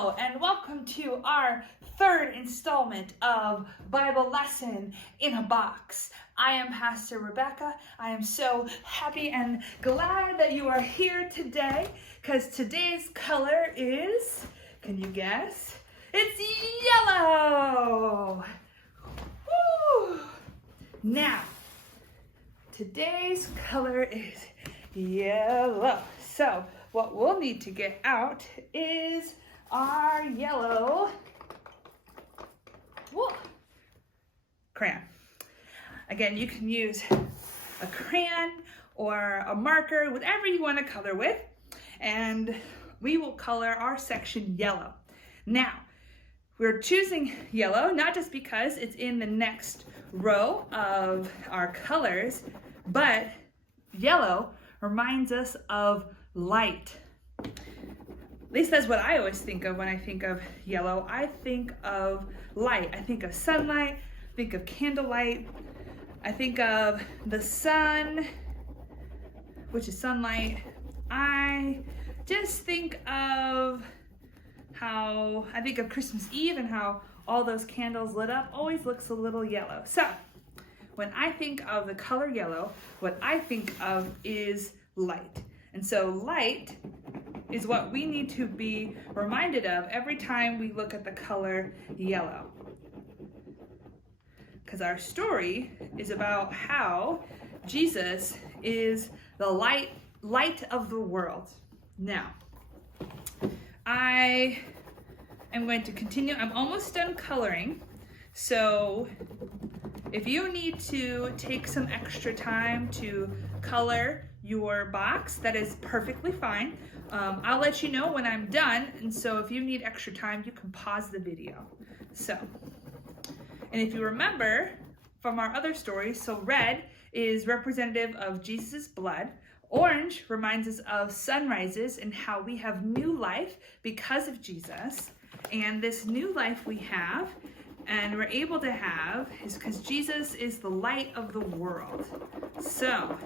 Hello and welcome to our third installment of Bible Lesson in a Box. I am Pastor Rebecca. I am so happy and glad that you are here today because today's color is, can you guess? It's yellow! Woo! Now, today's color is yellow. So, what we'll need to get out is our yellow crayon. Again, you can use a crayon or a marker, whatever you want to color with, and we will color our section yellow. Now, we're choosing yellow not just because it's in the next row of our colors, but yellow reminds us of light. At least that's what I always think of when I think of yellow. I think of light. I think of sunlight, I think of candlelight, I think of the sun, which is sunlight. I just think of how I think of Christmas Eve and how all those candles lit up always looks a little yellow. So when I think of the color yellow, what I think of is light. And so light is what we need to be reminded of every time we look at the color yellow. Because our story is about how Jesus is the light of the world. Now, I am going to continue. I'm almost done coloring. So if you need to take some extra time to color your box, that is perfectly fine. I'll let you know when I'm done, and so if you need extra time, you can pause the video. So, and if you remember from our other stories, so red is representative of Jesus' blood. Orange reminds us of sunrises and how we have new life because of Jesus. And this new life we have and we're able to have is because Jesus is the light of the world. So,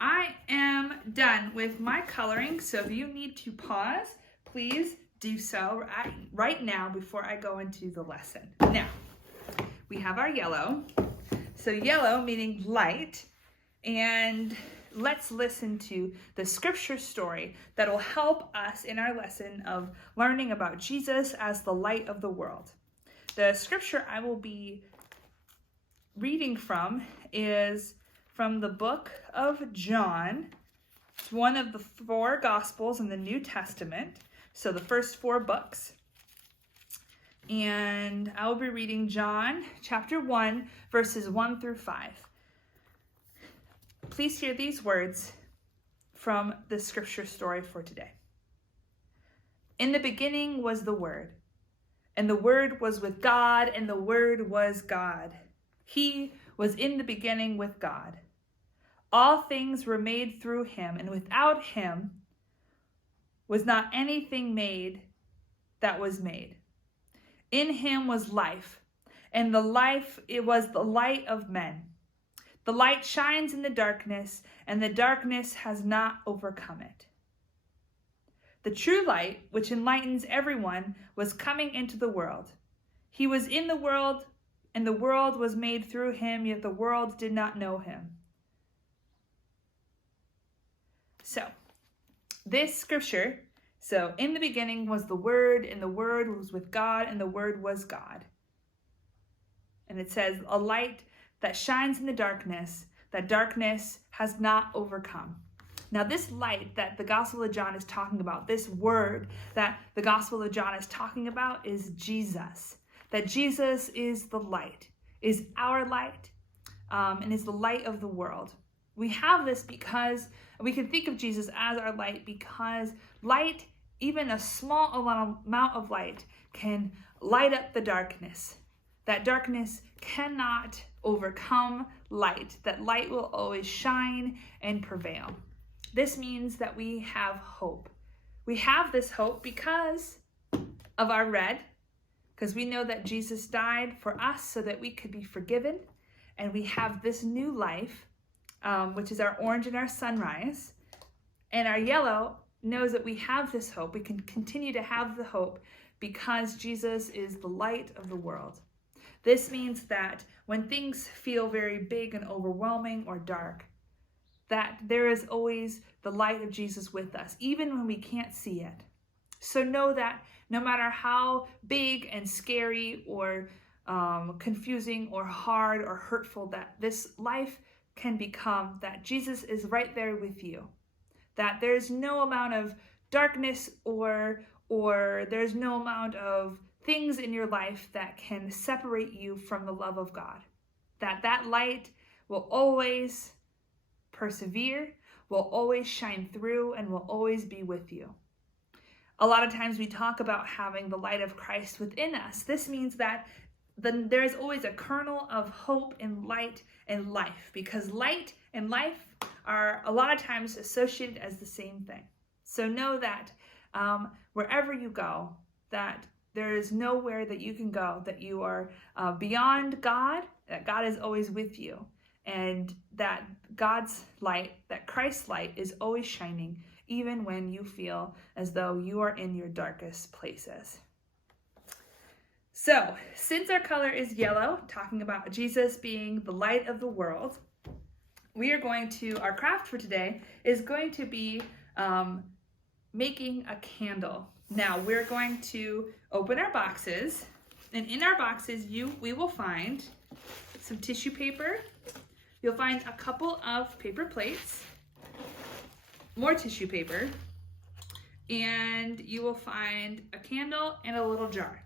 I am done with my coloring, so if you need to pause, please do so right now before I go into the lesson. Now, we have our yellow. So yellow meaning light, and let's listen to the scripture story that will help us in our lesson of learning about Jesus as the light of the world. The scripture I will be reading from is from the book of John. It's one of the 4 Gospels in the New Testament, so the first 4 books. And I will be reading John chapter 1, verses 1 through 5. Please hear these words from the scripture story for today. In the beginning was the Word, and the Word was with God, and the Word was God. He was in the beginning with God. All things were made through him, and without him was not anything made that was made. In him was life, and the life, it was the light of men. The light shines in the darkness, and the darkness has not overcome it. The true light, which enlightens everyone, was coming into the world. He was in the world, and the world was made through him, yet the world did not know him. So, this scripture, so in the beginning was the Word, and the Word was with God, and the Word was God. And it says, a light that shines in the darkness, that darkness has not overcome. Now this light that the Gospel of John is talking about, this word that the Gospel of John is talking about is Jesus. That Jesus is the light, is our light, and is the light of the world. We have this because we can think of Jesus as our light because light, even a small amount of light, can light up the darkness. That darkness cannot overcome light. That light will always shine and prevail. This means that we have hope. We have this hope because of our red, because we know that Jesus died for us so that we could be forgiven, and we have this new life, which is our orange and our sunrise, and our yellow knows that we have this hope. We can continue to have the hope because Jesus is the light of the world. This means that when things feel very big and overwhelming or dark, that there is always the light of Jesus with us, even when we can't see it. So know that no matter how big and scary or confusing or hard or hurtful that this life can become, that Jesus is right there with you. That there's no amount of darkness or there's no amount of things in your life that can separate you from the love of God. That light will always persevere, will always shine through, and will always be with you. A lot of times we talk about having the light of Christ within us. This means that there is always a kernel of hope and light and life, because light and life are a lot of times associated as the same thing. So know that wherever you go, that there is nowhere that you can go that you are beyond God, that God is always with you, and that God's light, that Christ's light is always shining, even when you feel as though you are in your darkest places. So, since our color is yellow, talking about Jesus being the light of the world, our craft for today is going to be making a candle. Now, we're going to open our boxes, and in our boxes, we will find some tissue paper. You'll find a couple of paper plates, more tissue paper, and you will find a candle and a little jar.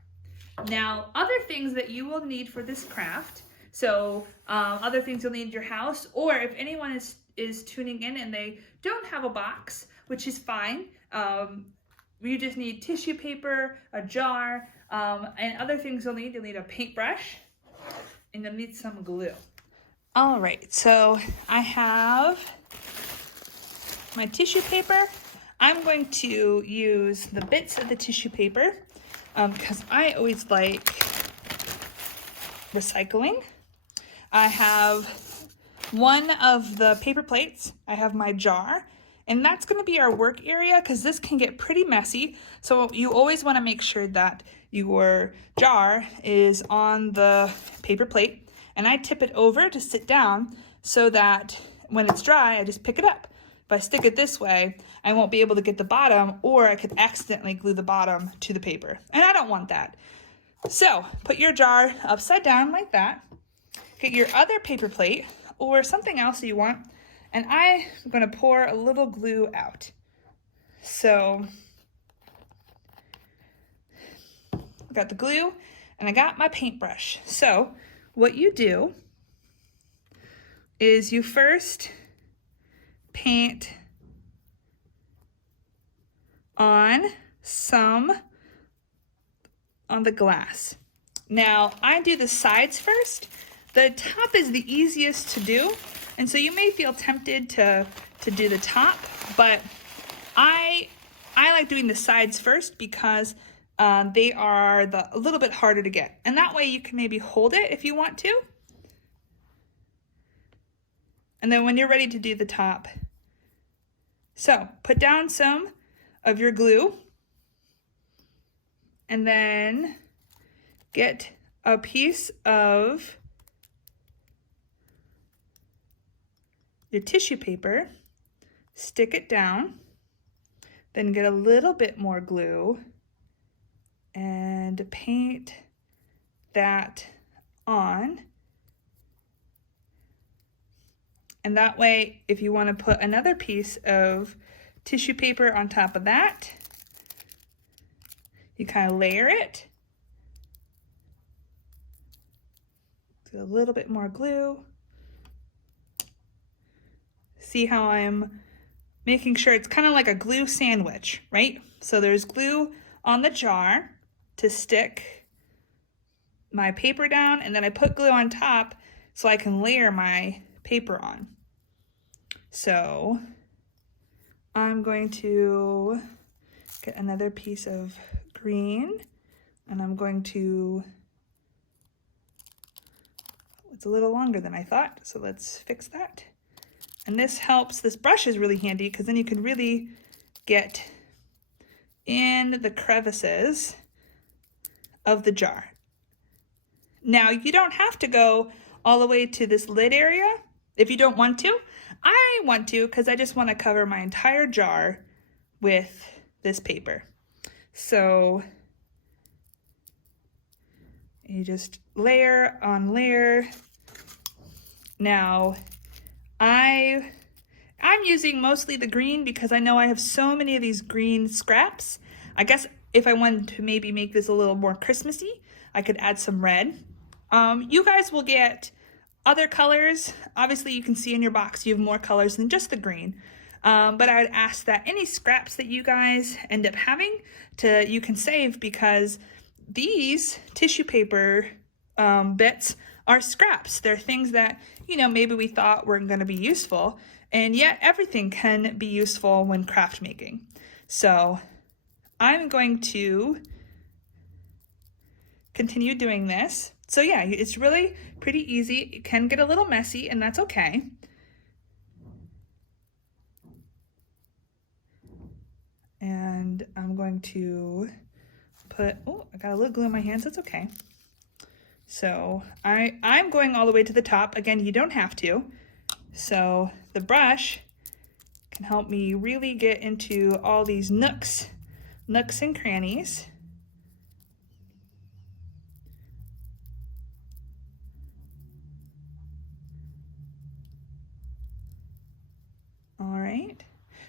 Now, other things that you will need for this craft, so other things you'll need in your house, or if anyone is tuning in and they don't have a box, which is fine, you just need tissue paper, a jar, and other things you'll need a paintbrush, and you'll need some glue. All right, so I have my tissue paper. I'm going to use the bits of the tissue paper because I always like recycling. I have one of the paper plates. I have my jar, and that's going to be our work area because this can get pretty messy. So you always want to make sure that your jar is on the paper plate, and I tip it over to sit down so that when it's dry, I just pick it up. If I stick it this way, I won't be able to get the bottom, or I could accidentally glue the bottom to the paper, and I don't want that. So put your jar upside down like that. Get your other paper plate or something else you want, and I'm going to pour a little glue out. So I got the glue and I got my paintbrush. So what you do is you first paint on the glass. Now, I do the sides first. The top is the easiest to do, and so you may feel tempted to do the top, but I like doing the sides first because they are a little bit harder to get. And that way you can maybe hold it if you want to. And then when you're ready to do the top, so put down some of your glue, and then get a piece of your tissue paper, stick it down, then get a little bit more glue and paint that on. And that way, if you want to put another piece of tissue paper on top of that, you kind of layer it. Do a little bit more glue. See how I'm making sure it's kind of like a glue sandwich, right? So there's glue on the jar to stick my paper down, and then I put glue on top so I can layer my paper on. So I'm going to get another piece of green, and I'm going to, it's a little longer than I thought, so let's fix that. And this helps, this brush is really handy because then you can really get in the crevices of the jar. Now, you don't have to go all the way to this lid area if you don't want to. I want to because I just want to cover my entire jar with this paper. So you just layer on layer. Now, I'm using mostly the green because I know I have so many of these green scraps. I guess if I wanted to maybe make this a little more Christmassy, I could add some red. You guys will get other colors. Obviously, you can see in your box you have more colors than just the green. But I would ask that any scraps that you guys end up having you can save, because these tissue paper bits are scraps. They're things that, you know, maybe we thought were going to be useful, and yet everything can be useful when craft making. So I'm going to continue doing this. So yeah, it's really pretty easy. It can get a little messy, and that's okay. And I'm going to put, oh, I got a little glue in my hands, that's okay. So I'm going all the way to the top. Again, you don't have to. So the brush can help me really get into all these nooks and crannies. All right.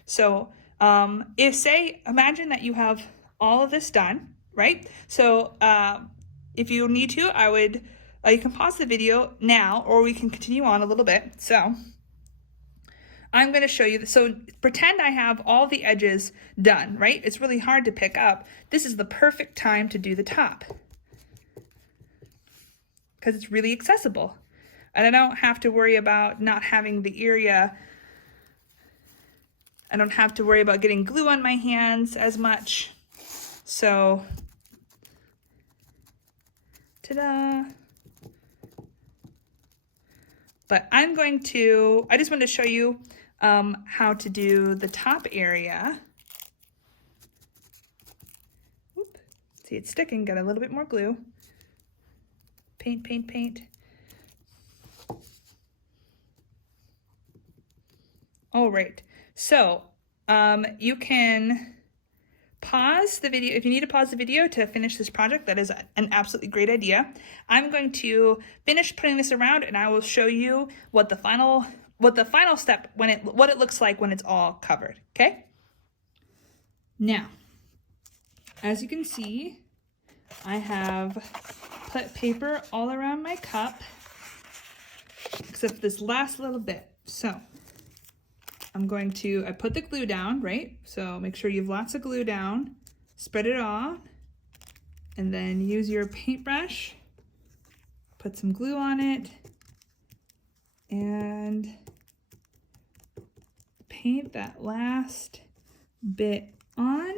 So imagine that you have all of this done, right? So if you need to, you can pause the video now, or we can continue on a little bit. So I'm going to show you. So pretend I have all the edges done, right? It's really hard to pick up. This is the perfect time to do the top because it's really accessible. And I don't have to worry about not having the area. I don't have to worry about getting glue on my hands as much. So, ta-da. But I just wanted to show you how to do the top area. Oop. See, it's sticking, got a little bit more glue. Paint, paint, paint. All right, so you can pause the video. If you need to pause the video to finish this project, that is an absolutely great idea. I'm going to finish putting this around, and I will show you what the final step, what it looks like when it's all covered, okay? Now, as you can see, I have put paper all around my cup, except this last little bit. So I put the glue down, right? So make sure you have lots of glue down, spread it on, and then use your paintbrush, put some glue on it, and paint that last bit on.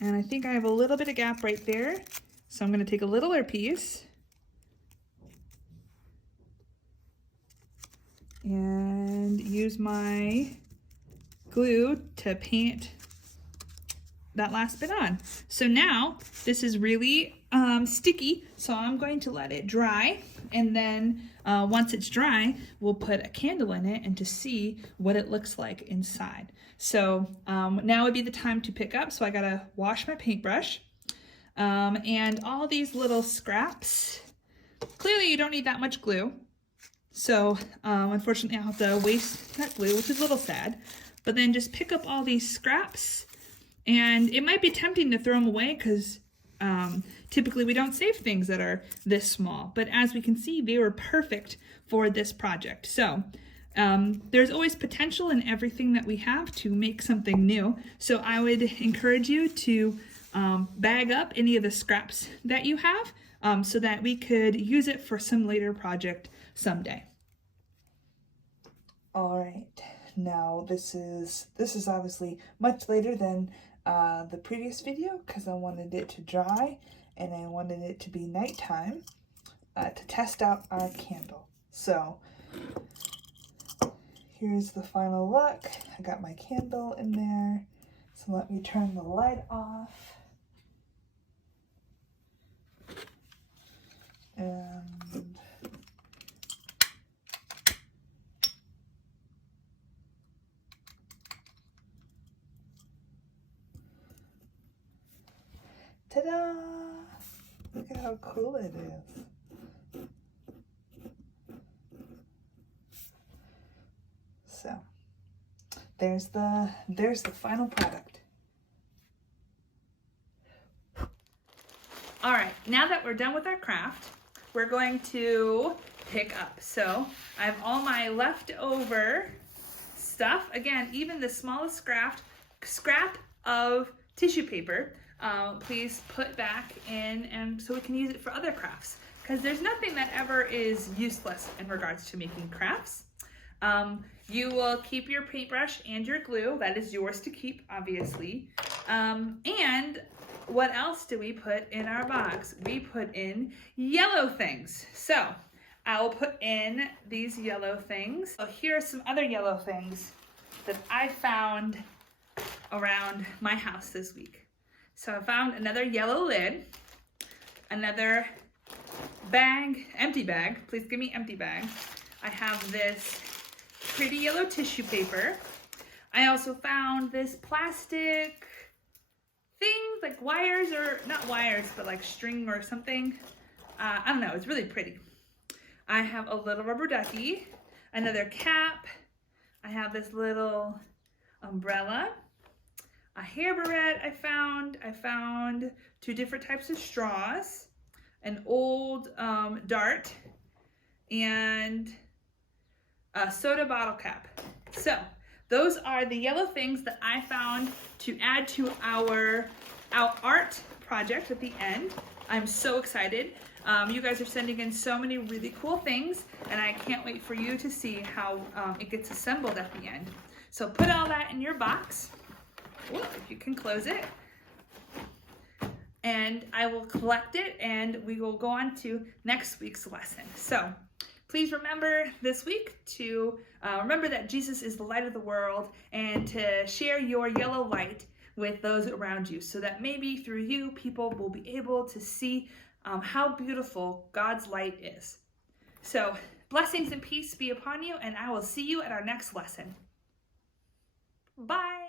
And I think I have a little bit of gap right there. So I'm gonna take a littler piece and use my glue to paint that last bit on. So now this is really sticky, so I'm going to let it dry, and then once it's dry, we'll put a candle in it and to see what it looks like inside. So now would be the time to pick up, so I gotta wash my paintbrush. And all these little scraps, clearly you don't need that much glue. So unfortunately I'll have to waste that glue, which is a little sad, but then just pick up all these scraps, and it might be tempting to throw them away because typically we don't save things that are this small, but as we can see, they were perfect for this project. So there's always potential in everything that we have to make something new. So I would encourage you to bag up any of the scraps that you have so that we could use it for some later project someday. All right, now this is obviously much later than the previous video because I wanted it to dry and I wanted it to be nighttime to test out our candle. So here's the final look. I got my candle in there. So let me turn the light off. And ta-da! Look at how cool it is. So there's the final product. All right, now that we're done with our craft, we're going to pick up. So I have all my leftover stuff. Again, even the smallest scrap of tissue paper, please put back in, and so we can use it for other crafts, because there's nothing that ever is useless in regards to making crafts. You will keep your paintbrush and your glue. That is yours to keep, obviously. And what else do we put in our box? We put in yellow things. So I will put in these yellow things. So here are some other yellow things that I found around my house this week. So I found another yellow lid, another bag, empty bag. Please give me empty bag. I have this pretty yellow tissue paper. I also found this plastic thing, like wires, or not wires, but like string or something. I don't know, it's really pretty. I have a little rubber ducky, another cap. I have this little umbrella, a hair barrette I found 2 different types of straws, an old dart, and a soda bottle cap. So those are the yellow things that I found to add to our art project at the end. I'm so excited. You guys are sending in so many really cool things, and I can't wait for you to see how it gets assembled at the end. So put all that in your box. Ooh, if you can close it. And I will collect it, and we will go on to next week's lesson. So please remember this week to remember that Jesus is the light of the world, and to share your yellow light with those around you, so that maybe through you, people will be able to see how beautiful God's light is. So blessings and peace be upon you, and I will see you at our next lesson. Bye.